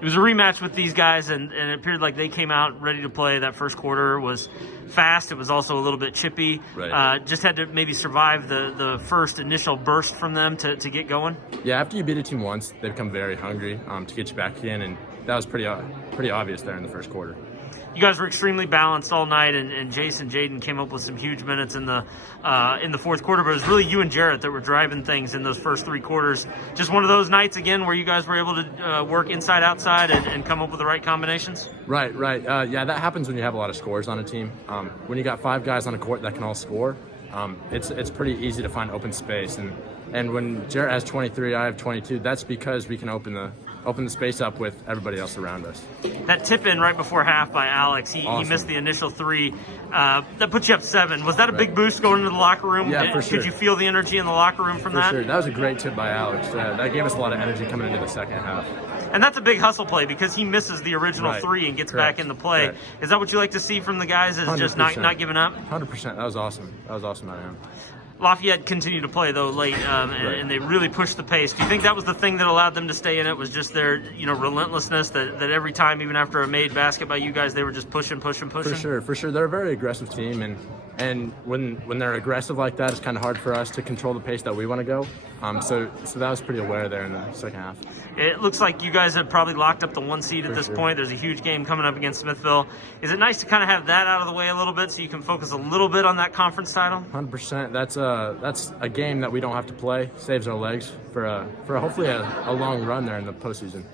It was a rematch with these guys, and it appeared like they came out ready to play. That first quarter was fast. It was also a little bit chippy. Right. Just had to maybe survive the first initial burst from them to get going. Yeah, after you beat a team once, they become very hungry to get you back in, and that was pretty obvious there in the first quarter. You guys were extremely balanced all night, and Jason Jaden came up with some huge minutes in the fourth quarter, but it was really you and Jarrett that were driving things in those first three quarters. Just one of those nights, again, where you guys were able to work inside, outside, and come up with the right combinations? Right. Yeah, that happens when you have a lot of scorers on a team. When you got 5 guys on a court that can all score, it's pretty easy to find open space. And when Jarrett has 23, I have 22, that's because we can open the space up with everybody else around us. That tip in right before half by Alex, he missed the initial 3. That put you up 7. Was that a big boost going into the locker room? Yeah, for sure. Could you feel the energy in the locker room from that? For sure. That was a great tip by Alex. That gave us a lot of energy coming into the second half. And that's a big hustle play because he misses the original 3 and gets back into play. Correct. Is that what you like to see from the guys, is 100%. just not giving up? 100%. That was awesome. That was awesome out of him. Lafayette continued to play, though, late, and they really pushed the pace. Do you think that was the thing that allowed them to stay in it, was just their relentlessness, that every time, even after a made basket by you guys, they were just pushing? For sure. They're a very aggressive team, and when they're aggressive like that, it's kind of hard for us to control the pace that we want to go. So that was pretty aware there in the second half. It looks like you guys have probably locked up the 1 seed at this point. There's a huge game coming up against Smithville. Is it nice to kind of have that out of the way a little bit so you can focus a little bit on that conference title? 100%. That's a game that we don't have to play. Saves our legs for hopefully a long run there in the postseason.